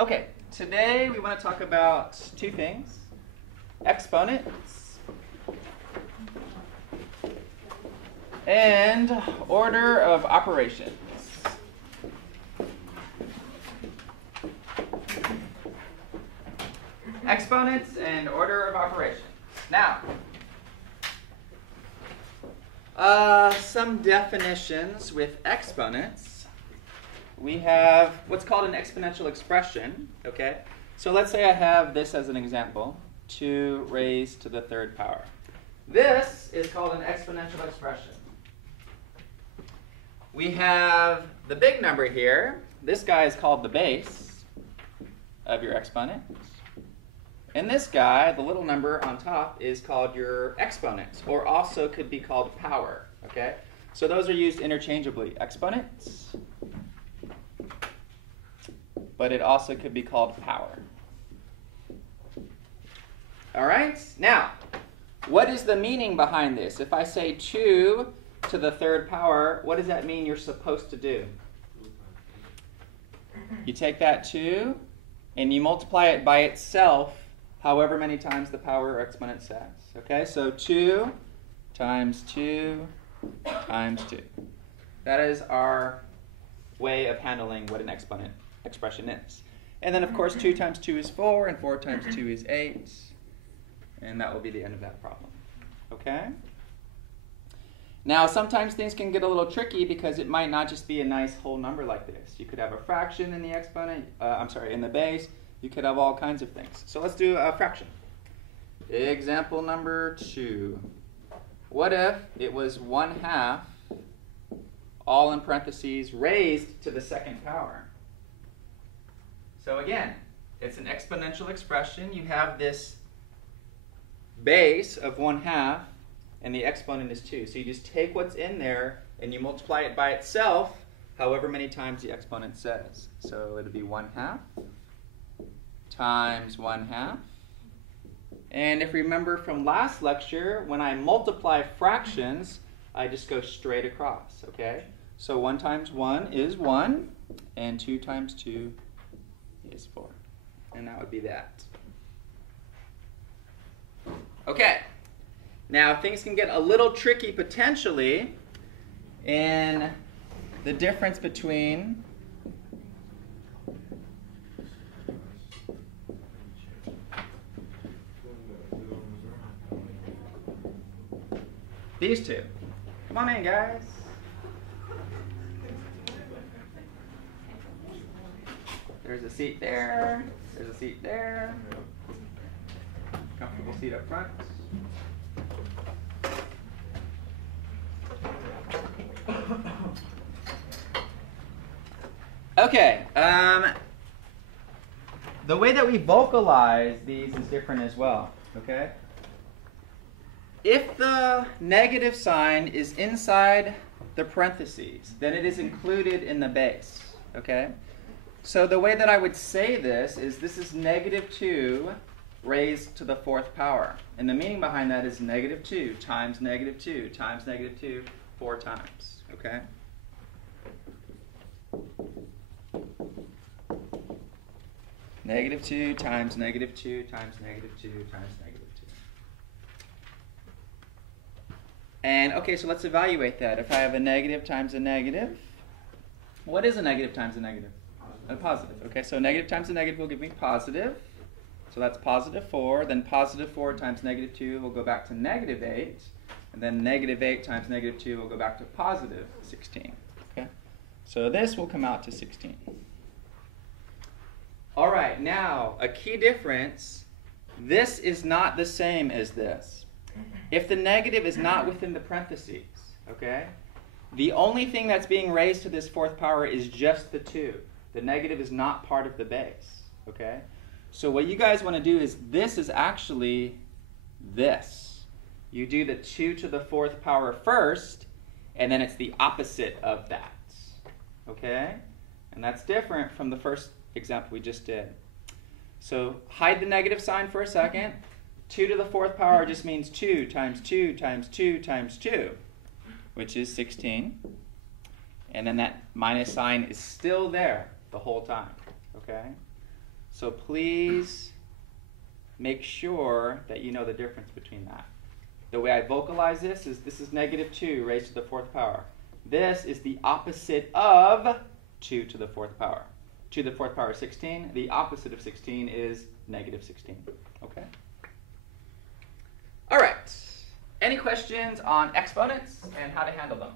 Okay, today we want to talk about two things: exponents and order of operations. Exponents and order of operations. Now, some definitions with exponents. We have what's called an exponential expression, okay? So let's say I have this as an example, 2 raised to the third power. This is called an exponential expression. We have the big number here. This guy is called the base of your exponent. And this guy, the little number on top, is called your exponent, or also could be called power, okay? So those are used interchangeably, exponents, but it also could be called power. All right? Now, what is the meaning behind this? If I say 2 to the third power, what does that mean you're supposed to do? You take that 2 and you multiply it by itself however many times the power or exponent says. Okay, so 2 times 2 times 2. That is our way of handling what an exponent expression is. And then, of course, 2 times 2 is 4, and 4 times 2 is 8. And that will be the end of that problem. Okay? Now, sometimes things can get a little tricky because it might not just be a nice whole number like this. You could have a fraction in the exponent, in the base. You could have all kinds of things. So let's do a fraction. Example number 2. What if it was 1/2, all in parentheses, raised to the second power? So again, it's an exponential expression. You have this base of 1/2, and the exponent is 2. So you just take what's in there, and you multiply it by itself, however many times the exponent says. So it'll be 1/2 times 1/2. And if you remember from last lecture, when I multiply fractions, I just go straight across, okay? So 1 times 1 is 1, and 2 times 2 is 4. And that would be that. Okay. Now, things can get a little tricky potentially in the difference between these two. Come on in, guys. There's a seat there. There's a seat there. Comfortable seat up front. Okay. The way that we vocalize these is different as well. Okay. If the negative sign is inside the parentheses, then it is included in the base, okay? So the way that I would say this is -2 raised to the 4th power. And the meaning behind that is -2 times -2 times -2 4 times, okay? -2 times -2 times -2 times -2. And, okay, so let's evaluate that. If I have a negative times a negative, what is a negative times a negative? A positive. Okay, so negative times a negative will give me positive. So that's +4. Then +4 times -2 will go back to -8. And then -8 times -2 will go back to +16. Okay, so this will come out to 16. All right, now, a key difference. This is not the same as this. If the negative is not within the parentheses, okay, the only thing that's being raised to this 4th power is just the 2. The negative is not part of the base, okay? So what you guys want to do is, this is actually this. You do the 2 to the 4th power first, and then it's the opposite of that, okay? And that's different from the first example we just did. So hide the negative sign for a second. 2 to the 4th power just means 2 times 2 times 2 times 2, which is 16. And then that minus sign is still there the whole time, okay? So please make sure that you know the difference between that. The way I vocalize this is negative 2 raised to the 4th power. This is the opposite of 2 to the 4th power. 2 to the 4th power is 16. The opposite of 16 is negative 16. Okay? All right. Any questions on exponents and how to handle them?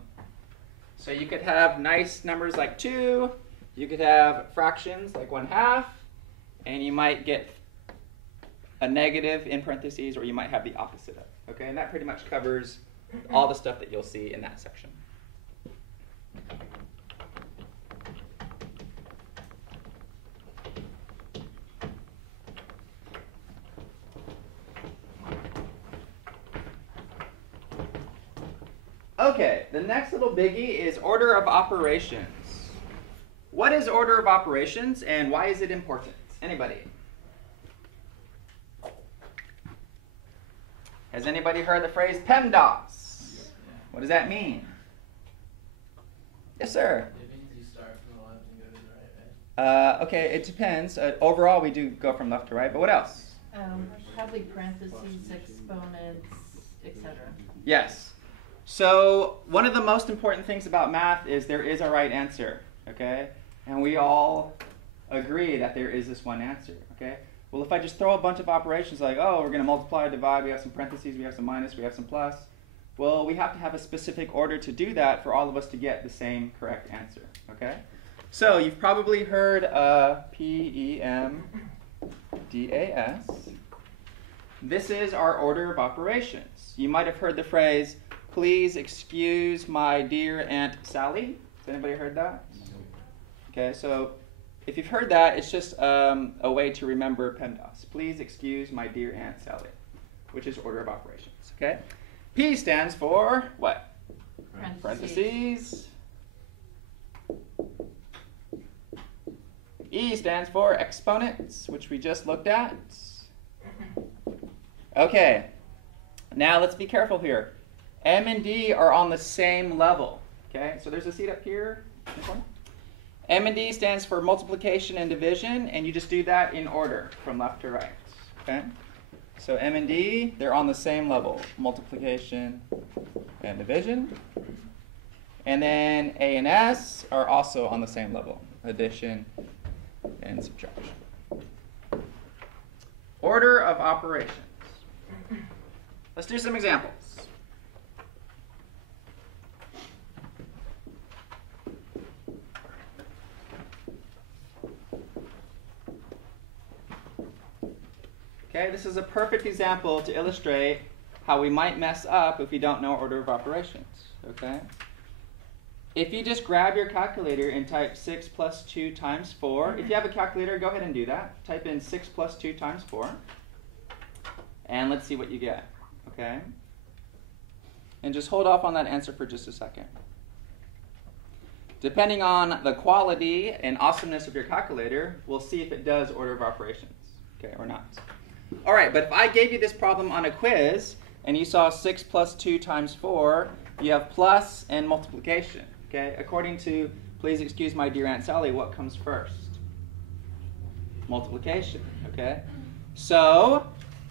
So you could have nice numbers like 2. You could have fractions like 1/2. And you might get a negative in parentheses, or you might have the opposite of. Okay? And that pretty much covers all the stuff that you'll see in that section. Okay, the next little biggie is order of operations. What is order of operations and why is it important? Anybody? Has anybody heard the phrase PEMDAS? What does that mean? Yes, sir. It means you start from the left and go to the right, right? Okay, it depends. Overall, we do go from left to right, but what else? Probably parentheses, exponents, etc. Yes. So one of the most important things about math is there is a right answer, okay? And we all agree that there is this one answer, okay? Well, if I just throw a bunch of operations like, oh, we're going to multiply, divide, we have some parentheses, we have some minus, we have some plus, well, we have to have a specific order to do that for all of us to get the same correct answer, okay? So you've probably heard PEMDAS. This is our order of operations. You might have heard the phrase, please excuse my dear Aunt Sally. Has anybody heard that? Okay, so if you've heard that, it's just a way to remember PEMDAS. Please excuse my dear Aunt Sally, which is order of operations. Okay, P stands for what? Parentheses. E stands for exponents, which we just looked at. Okay, now let's be careful here. M and D are on the same level. Okay, so there's a seat up here. M and D stands for multiplication and division, and you just do that in order from left to right. Okay, so M and D, they're on the same level, multiplication and division. And then A and S are also on the same level, addition and subtraction. Order of operations. Let's do some examples. Okay, this is a perfect example to illustrate how we might mess up if we don't know order of operations. Okay? If you just grab your calculator and type 6 plus 2 times 4, if you have a calculator, go ahead and do that. Type in 6 plus 2 times 4, and let's see what you get. Okay? And just hold off on that answer for just a second. Depending on the quality and awesomeness of your calculator, we'll see if it does order of operations, okay, or not. All right, but if I gave you this problem on a quiz, and you saw 6 plus 2 times 4, you have plus and multiplication, okay? According to, please excuse my dear Aunt Sally, what comes first? Multiplication, okay? So,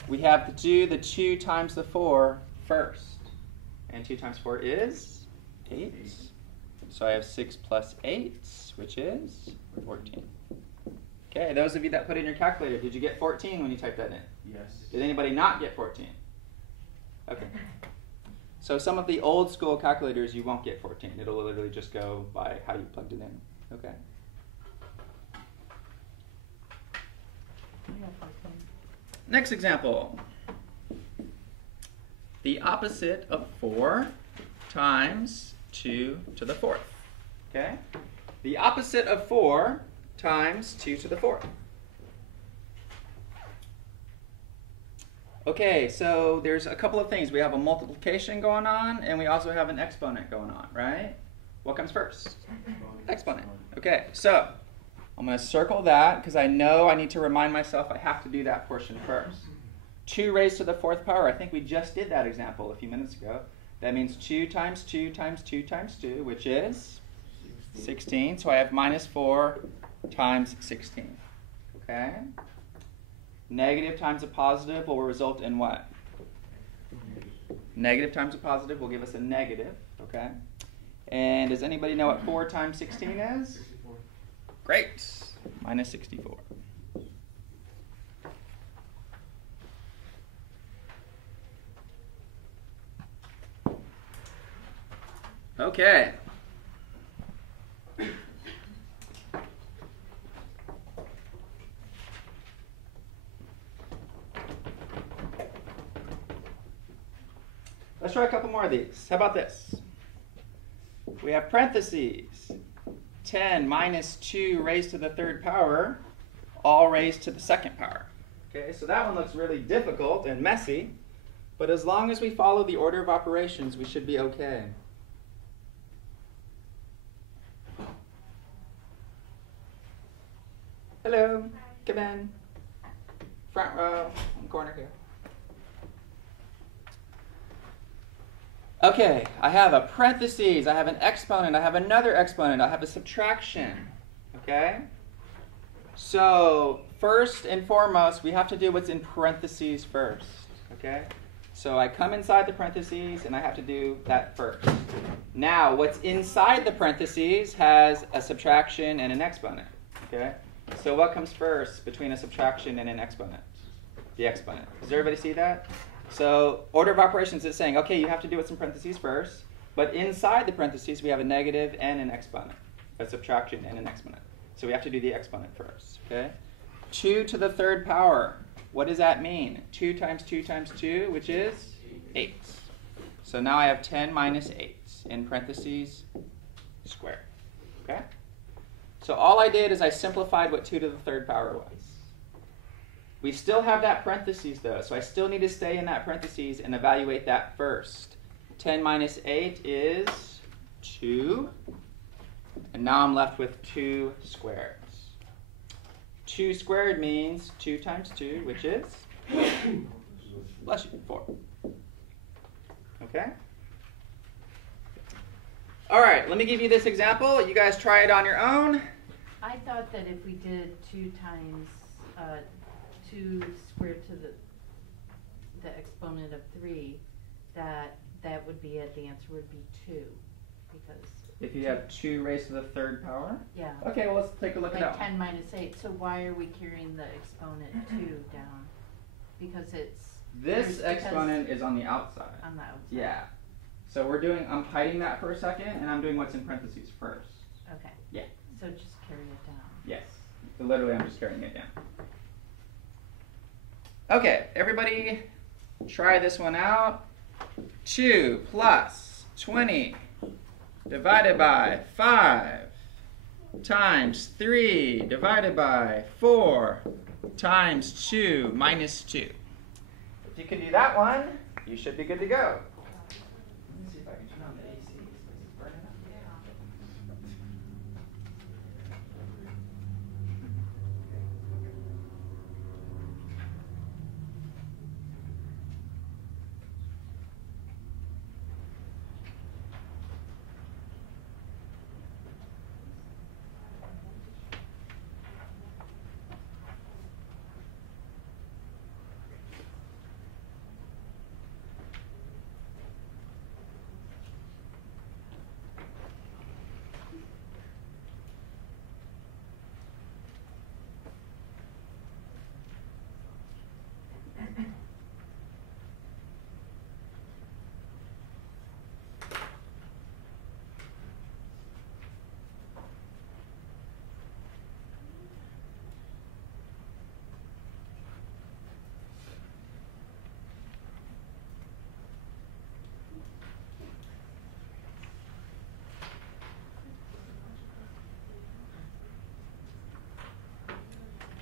we have to do the 2 times the 4 first. And 2 times 4 is 8. So I have 6 plus 8, which is 14. Okay, those of you that put in your calculator, did you get 14 when you typed that in? Yes. Did anybody not get 14? Okay. So some of the old school calculators, you won't get 14. It'll literally just go by how you plugged it in. Okay. Next example. The opposite of 4 times 2 to the 4th. Okay? The opposite of 4 times 2 to the 4th. Okay, so there's a couple of things. We have a multiplication going on, and we also have an exponent going on, right? What comes first? Exponent. Okay, so I'm going to circle that because I know I need to remind myself I have to do that portion first. 2 raised to the 4th power. I think we just did that example a few minutes ago. That means 2 times 2 times 2 times 2, which is 16. So I have minus 4 times 16. Okay? Okay. Negative times a positive will result in what? Negative times a positive will give us a negative. Okay. And does anybody know what 4 times 16 is? 64. Great. Minus 64. Okay. Let's try a couple more of these. How about this? We have parentheses. 10 minus 2 raised to the third power, all raised to the second power. Okay, so that one looks really difficult and messy, but as long as we follow the order of operations, we should be okay. Hello, come in. Front row, in the corner here. Okay, I have a parentheses, I have an exponent, I have another exponent, I have a subtraction. Okay? So, first and foremost, we have to do what's in parentheses first. Okay? So I come inside the parentheses and I have to do that first. Now, what's inside the parentheses has a subtraction and an exponent. Okay? So what comes first between a subtraction and an exponent? The exponent. Does everybody see that? So order of operations is saying, okay, you have to do what's in parentheses first, but inside the parentheses we have a negative and an exponent, a subtraction and an exponent. So we have to do the exponent first, okay? 2 to the third power, what does that mean? 2 times 2 times 2, which is 8. So now I have 10 minus 8 in parentheses squared, okay? So all I did is I simplified what 2 to the third power was. We still have that parentheses though, so I still need to stay in that parentheses and evaluate that first. 10 minus 8 is 2, and now I'm left with 2 squared. 2 squared means 2 times 2, which is, bless you, 4. Okay? All right, let me give you this example. You guys try it on your own. I thought that if we did 2 times 2 squared to the exponent of 3, that would be it. The answer would be 2, because if you have 2 raised to the third power? Yeah. Okay, well, let's take a look at that like one. 10 minus 8. So why are we carrying the exponent 2 down? Because it's This exponent is on the outside. on the outside. Yeah. So I'm hiding that for a second, and I'm doing what's in parentheses first. Okay. Yeah. So just carry it down. Yes. So literally, I'm just carrying it down. Okay, everybody try this one out. 2 plus 20 divided by 5 times 3 divided by 4 times 2 minus 2. If you can do that one, you should be good to go. Let me see if I can turn on the AC. Is it burning up?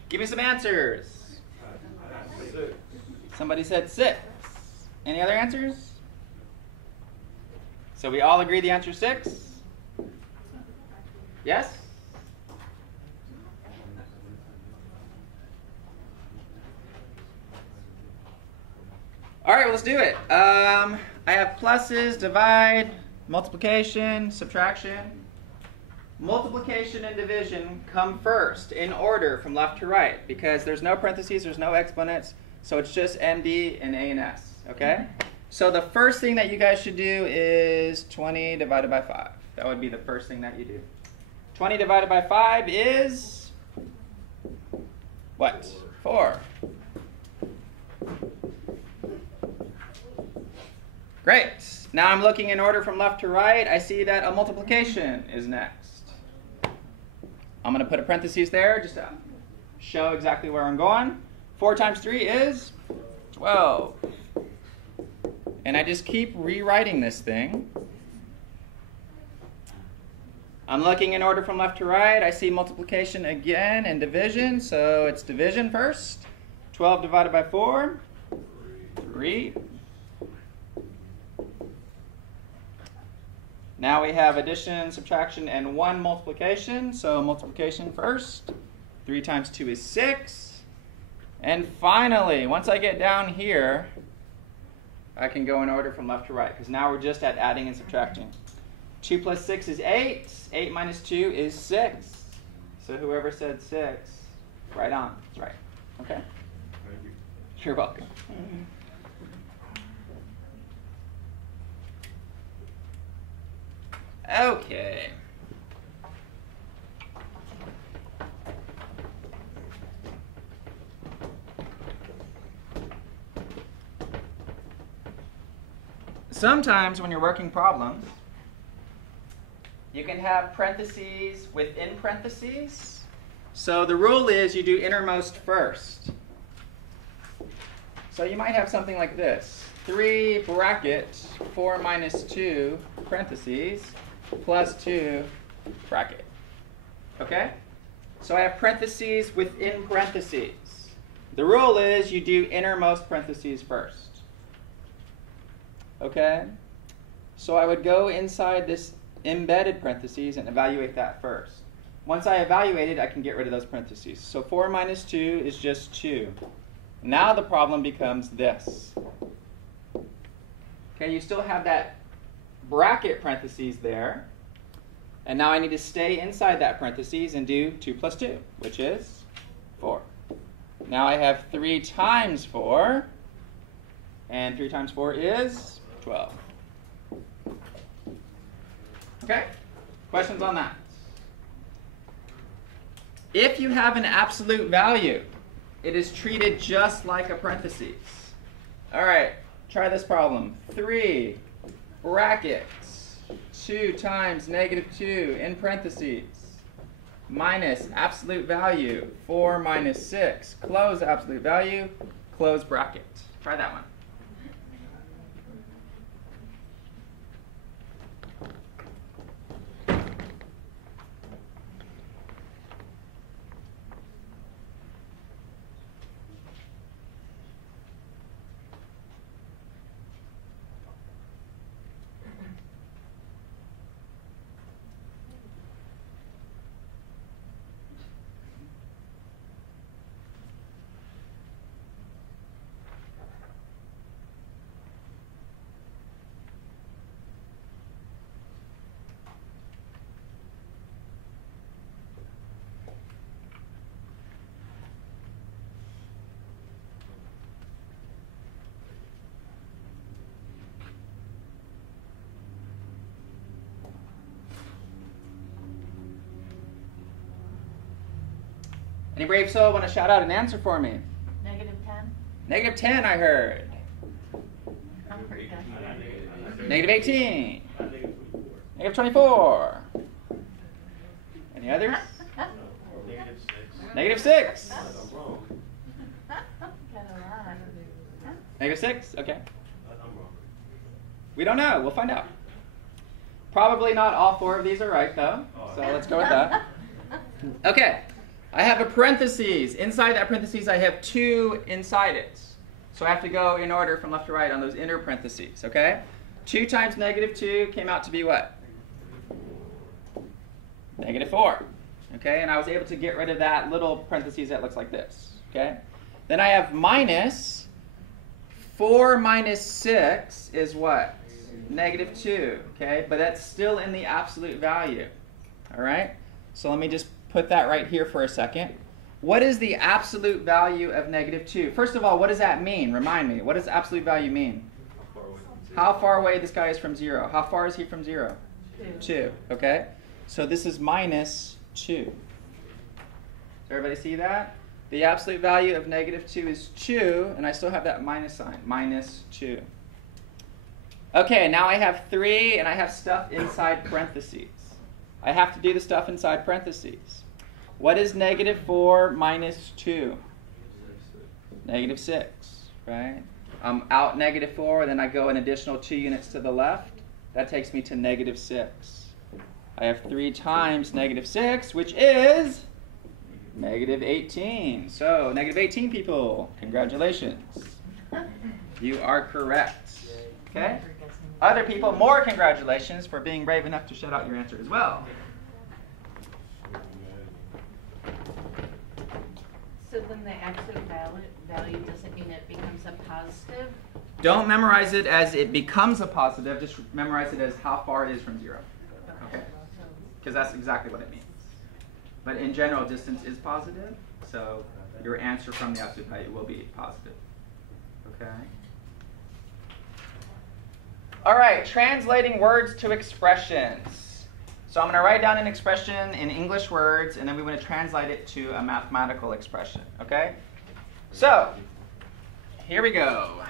Give me some answers. 6. Somebody said 6. Any other answers? So we all agree the answer is 6? Yes? All right, well, let's do it. I have pluses, divide, multiplication, subtraction. multiplication and division come first in order from left to right because there's no parentheses, there's no exponents, so it's just MD and A and S, okay? So the first thing that you guys should do is 20 divided by 5. That would be the first thing that you do. 20 divided by 5 is what? 4. Great. Now I'm looking in order from left to right. I see that a multiplication is next. I'm going to put a parenthesis there just to show exactly where I'm going. 4 times 3 is 12. And I just keep rewriting this thing. I'm looking in order from left to right. I see multiplication again and division, so it's division first. 12 divided by 4, 3. Now we have addition, subtraction, and 1 multiplication. So multiplication first. 3 times 2 is 6. And finally, once I get down here, I can go in order from left to right, because now we're just at adding and subtracting. 2 plus 6 is 8. 8 minus 2 is 6. So whoever said 6, right on. That's right. Okay? Thank you. You're welcome. Okay. Sometimes when you're working problems, you can have parentheses within parentheses. So the rule is you do innermost first. So you might have something like this. 3 bracket 4 minus 2 parentheses plus 2 bracket. Okay? So I have parentheses within parentheses. The rule is you do innermost parentheses first. Okay? So I would go inside this embedded parentheses and evaluate that first. Once I evaluate it, I can get rid of those parentheses. So 4 minus 2 is just 2. Now the problem becomes this. Okay, you still have that bracket parentheses there. And now I need to stay inside that parentheses and do 2 plus 2, which is 4. Now I have 3 times 4. And 3 times 4 is 12. Okay? Questions on that? If you have an absolute value, it is treated just like a parentheses. All right, try this problem. 3 brackets 2 times negative 2 in parentheses minus absolute value 4 minus 6, close absolute value, close bracket. Try that one. Any brave soul want to shout out an answer for me? Negative 10? Negative 10, I heard. Negative 18. Negative 24. Any others? Negative 6. Negative 6? Okay. We don't know. We'll find out. Probably not all 4 of these are right, though. So let's go with that. Okay. I have a parentheses. Inside that parentheses, I have 2 inside it. So I have to go in order from left to right on those inner parentheses, okay? 2 times negative 2 came out to be what? Negative 4, okay? And I was able to get rid of that little parentheses that looks like this, okay? Then I have minus 4 minus 6 is what? Negative 2, okay? But that's still in the absolute value. All right? So let me just put that right here for a second. What is the absolute value of negative 2? First of all, what does that mean? Remind me. What does absolute value mean? How far away this guy is from 0? How far is he from 0? 2. Okay? So this is minus 2. Does everybody see that? The absolute value of negative 2 is 2, and I still have that minus sign. Minus 2. Okay, now I have 3, and I have stuff inside parentheses. I have to do the stuff inside parentheses. What is negative 4 minus 2? Negative 6, right? I'm out negative 4, then I go an additional 2 units to the left. That takes me to negative 6. I have 3 times negative 6, which is negative 18. So, negative 18 people, congratulations. You are correct. Okay? Other people, more congratulations for being brave enough to shout out your answer as well. So then the absolute value doesn't mean it becomes a positive? Don't memorize it as it becomes a positive. Just memorize it as how far it is from 0. Okay? Because that's exactly what it means. But in general, distance is positive. So your answer from the absolute value will be positive. Okay? All right, translating words to expressions. So I'm going to write down an expression in English words, and then we want to translate it to a mathematical expression. Okay? So, here we go.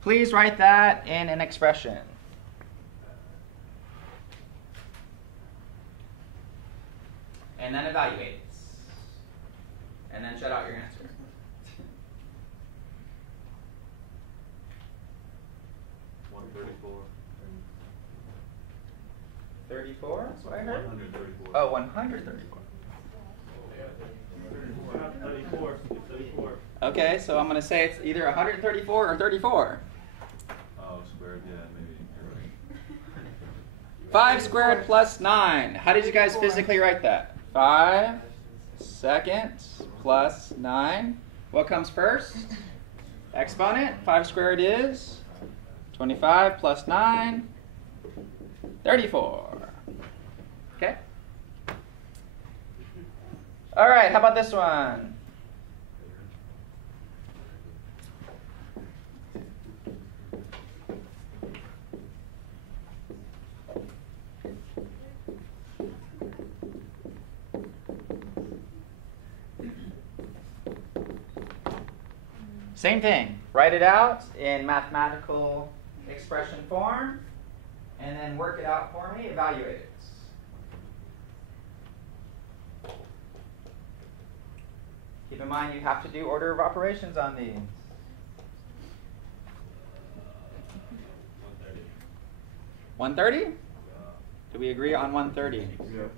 Please write that in an expression. And then evaluate it. And then shout out your answer. 134. 34? That's what I heard? 134. Oh, 134. 34. Okay, so I'm going to say it's either 134 or 34. Oh, squared, yeah, maybe. You're right. 5 squared plus 9. How did you guys physically write that? 5 seconds plus 9. What comes first? Exponent. 5 squared is 25 plus 9, 34. Okay? All right, how about this one? Same thing. Write it out in mathematical expression form, and then work it out for me. Evaluate it. Keep in mind you have to do order of operations on these. 130? Do we agree on 130? Yeah.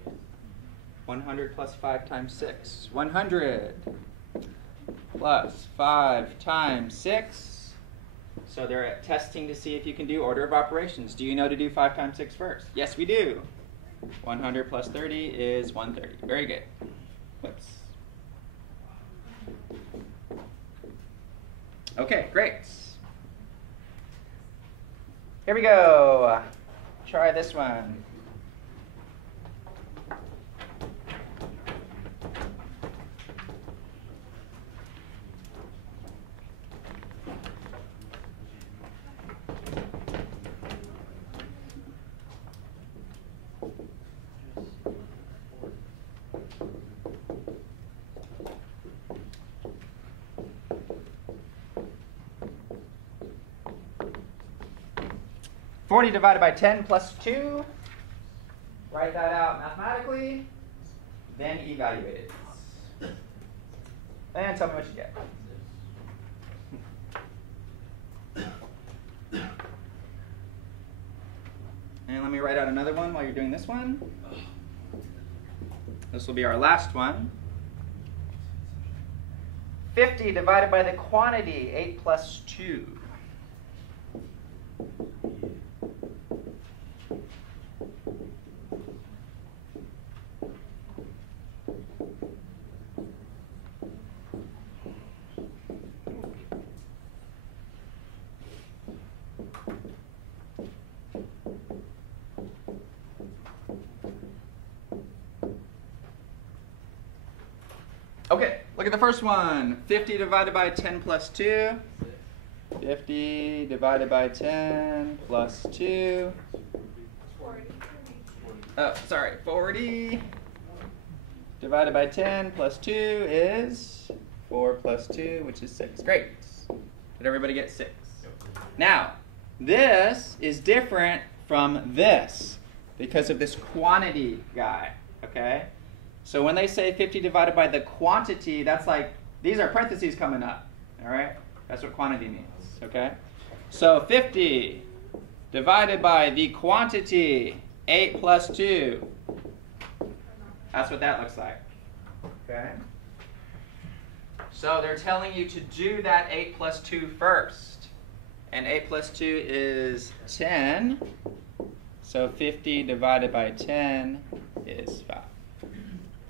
100 plus 5 times 6. 100 plus 5 times 6. So they're testing to see if you can do order of operations. Do you know to do 5 times 6 first? Yes, we do. 100 plus 30 is 130. Very good. Whoops. Okay, great. Here we go. Try this one. Divided by 10 plus 2. Write that out mathematically. Then evaluate it. And tell me what you get. And let me write out another one while you're doing this one. This will be our last one. 50 divided by the quantity 8 plus 2. Okay, look at the first one. 50 divided by 10 plus 2. 50 divided by 10 plus 2. 40. Oh, sorry, 40 divided by 10 plus 2 is 4 plus 2, which is 6. Great. Did everybody get 6? Now, this is different from this because of this quantity guy, okay? So when they say 50 divided by the quantity, that's like, these are parentheses coming up, all right? That's what quantity means, okay? So 50 divided by the quantity, 8 plus 2. That's what that looks like, okay? So they're telling you to do that 8 plus 2 first. And 8 plus 2 is 10. So 50 divided by 10 is 5.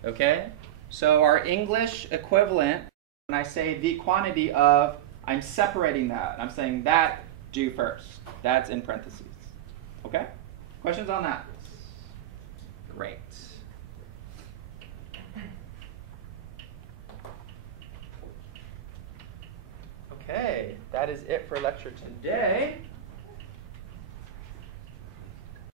Okay? So our English equivalent, when I say the quantity of, I'm separating that. I'm saying that do first. That's in parentheses. Okay? Questions on that? Great. Okay, that is it for lecture today.